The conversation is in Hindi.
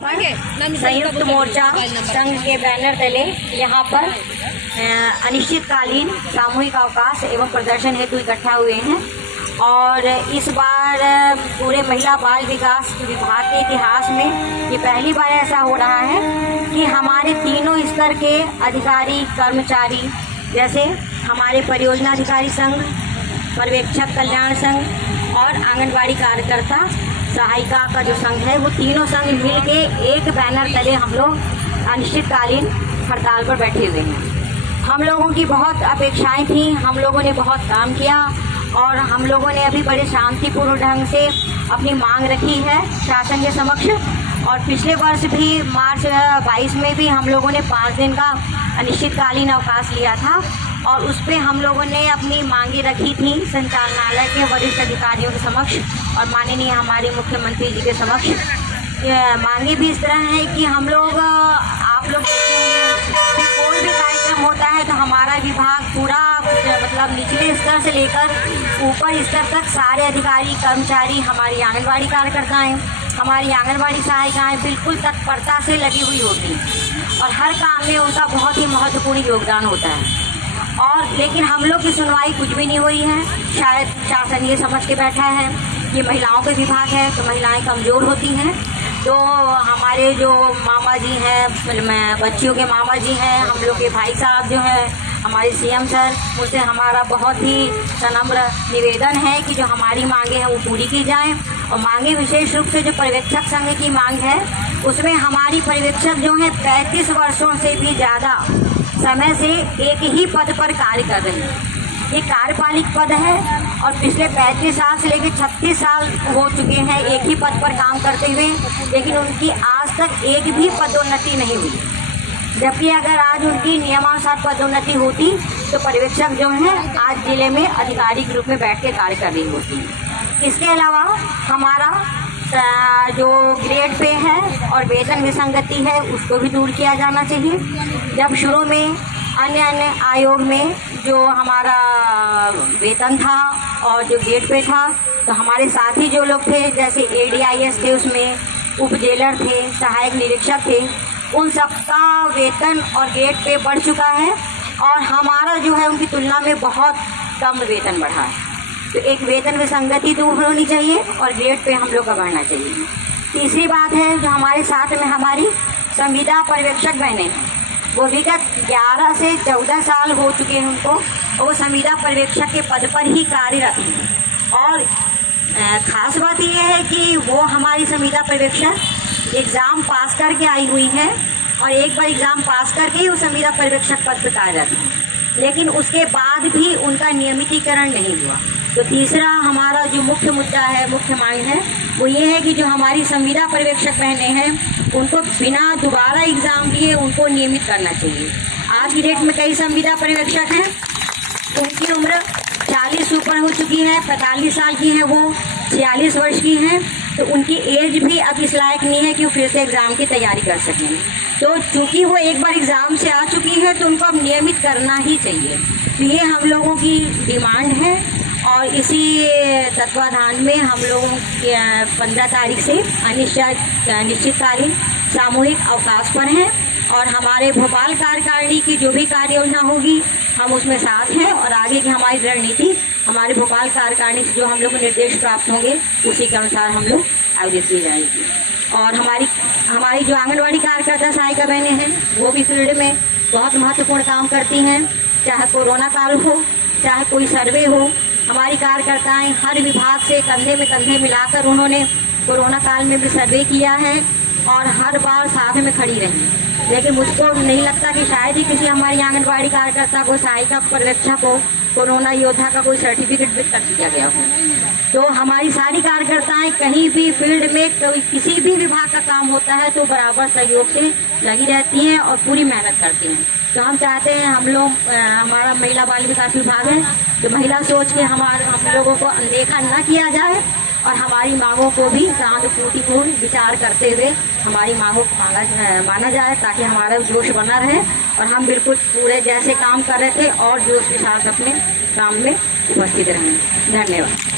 संयुक्त मोर्चा संघ के बैनर तले यहाँ पर अनिश्चितकालीन सामूहिक अवकाश एवं प्रदर्शन हेतु इकट्ठा हुए हैं। और इस बार पूरे महिला बाल विकास विभाग के इतिहास में ये पहली बार ऐसा हो रहा है कि हमारे तीनों स्तर के अधिकारी कर्मचारी, जैसे हमारे परियोजना अधिकारी संघ, पर्यवेक्षक कल्याण संघ और आंगनबाड़ी कार्यकर्ता सहायिका का जो संघ है, वो तीनों संघ मिलके एक बैनर तले हम लोग अनिश्चितकालीन हड़ताल पर बैठे हुए हैं। हम लोगों की बहुत अपेक्षाएं थी, हम लोगों ने बहुत काम किया और हम लोगों ने अभी बड़े शांतिपूर्ण ढंग से अपनी मांग रखी है शासन के समक्ष। और पिछले वर्ष भी मार्च 22 में भी हम लोगों ने 5 दिन का अनिश्चितकालीन अवकाश लिया था और उस पर हम लोगों ने अपनी मांगे रखी थी संचालनालय के वरिष्ठ अधिकारियों के समक्ष और माननीय हमारे मुख्यमंत्री जी के समक्ष। मांगे भी इस तरह है कि हम लोग, आप लोग कोई भी कार्यक्रम होता है तो हमारा विभाग पूरा मतलब निचले स्तर से लेकर ऊपर स्तर तक सारे अधिकारी कर्मचारी, हमारी आंगनबाड़ी कार्यकर्ताएं, हमारी आंगनबाड़ी सहायिकाएं बिल्कुल तत्परता से लगी हुई होती और हर काम में उनका बहुत ही महत्वपूर्ण योगदान होता है। और लेकिन हम लोग की सुनवाई कुछ भी नहीं हो रही है। शायद शासन ये समझ के बैठा है ये महिलाओं के विभाग है तो महिलाएं कमज़ोर होती हैं। तो हमारे जो मामा जी हैं, बच्चियों के मामा जी हैं, हम लोग के भाई साहब जो हैं, हमारे सीएम सर, उनसे हमारा बहुत ही सनम्र निवेदन है कि जो हमारी मांगे हैं वो पूरी की जाएं। और मांगे विशेष रूप से जो पर्यवेक्षक संघ की मांग है, उसमें हमारी पर्यवेक्षक जो हैं 35 वर्षों से भी ज़्यादा समय से एक ही पद पर कार्य कर रहे हैं। ये कार्यपालिक पद है और पिछले 35 साल से लेकर 36 साल हो चुके हैं एक ही पद पर काम करते हुए, लेकिन उनकी आज तक एक भी पदोन्नति नहीं हुई। जबकि अगर आज उनकी नियमानुसार पदोन्नति होती तो पर्यवेक्षक जो हैं आज जिले में अधिकारी के रूप में बैठ के कार्य कर रही होती। इसके अलावा हमारा जो ग्रेड पे है और वेतन विसंगति है उसको भी दूर किया जाना चाहिए। जब शुरू में अन्य आयोग में जो हमारा वेतन था और जो ग्रेड पे था तो हमारे साथी जो लोग थे, जैसे ADIS थे, उसमें उप जेलर थे, सहायक निरीक्षक थे, उन सबका वेतन और ग्रेड पे बढ़ चुका है और हमारा जो है उनकी तुलना में बहुत कम वेतन बढ़ा है। तो एक वेतन विसंगति दूर होनी चाहिए और ग्रेड पे हम लोग का बढ़ना चाहिए। तीसरी बात है जो हमारे साथ में हमारी संविदा पर्यवेक्षक बहनें हैं, वो विगत 11 से 14 साल हो चुके हैं उनको, और वो संविदा पर्यवेक्षक के पद पर ही कार्यरत हैं। और ख़ास बात यह है कि वो हमारी संविदा पर्यवेक्षक एग्ज़ाम पास करके आई हुई है और एक बार एग्ज़ाम पास करके ही वो संविदा पर्यवेक्षक पद पर कार्यरत हैं, लेकिन उसके बाद भी उनका नियमितीकरण नहीं हुआ। तो तीसरा हमारा जो मुख्य मुद्दा है, मुख्य मांग है, वो ये है कि जो हमारी संविदा पर्यवेक्षक बहनें हैं उनको बिना दोबारा एग्ज़ाम दिए उनको नियमित करना चाहिए। आज की डेट में कई संविदा पर्यवेक्षक हैं, उनकी उम्र 40 ऊपर हो चुकी है, 45 साल की हैं, वो 46 वर्ष की हैं, तो उनकी एज भी अब इस लायक नहीं है कि वो फिर से एग्ज़ाम की तैयारी कर सकें। तो चूँकि वो एक बार एग्ज़ाम से आ चुकी है तो उनको अब नियमित करना ही चाहिए। तो ये हम लोगों की डिमांड है और इसी तत्वाधान में हम लोगों 15 तारीख से अनिश्चितकालीन सामूहिक अवकाश पर हैं और हमारे भोपाल कार्यकारिणी की जो भी कार्य योजना होगी हम उसमें साथ हैं और आगे की हमारी रणनीति हमारे भोपाल कार्यकारिणी से जो हम लोग को निर्देश प्राप्त होंगे उसी के अनुसार हम लोग आयोजित की जाएगी। और हमारी जो आंगनबाड़ी कार्यकर्ता सहायिका बहनें हैं वो भी फील्ड में बहुत महत्वपूर्ण काम करती हैं, चाहे कोरोना काल हो, चाहे कोई सर्वे हो। हमारी कार्यकर्ताएं हर विभाग से कंधे में कंधे मिलाकर उन्होंने कोरोना काल में भी सर्वे किया है और हर बार साथ में खड़ी रही। लेकिन मुझको नहीं लगता कि शायद ही किसी हमारी आंगनबाड़ी कार्यकर्ता को, सहायिका पर्यवेक्षक को कोरोना योद्धा का कोई सर्टिफिकेट भी तक दिया गया हो। तो हमारी सारी कार्यकर्ताएं कहीं भी फील्ड में किसी भी विभाग का काम होता है तो बराबर सहयोग से लगी रहती हैं और पूरी मेहनत करती हैं। तो हम चाहते हैं हमारा महिला बाल विकास विभाग है तो महिला सोच के हम लोगों को अनदेखा न किया जाए और हमारी मांगों को भी सहानुभूतिपूर्ण विचार करते हुए हमारी मांगों को माना जाए ताकि हमारा जोश बना रहे और हम बिल्कुल पूरे जैसे काम कर रहे थे और जोश के साथ अपने काम में उपस्थित रहें। धन्यवाद।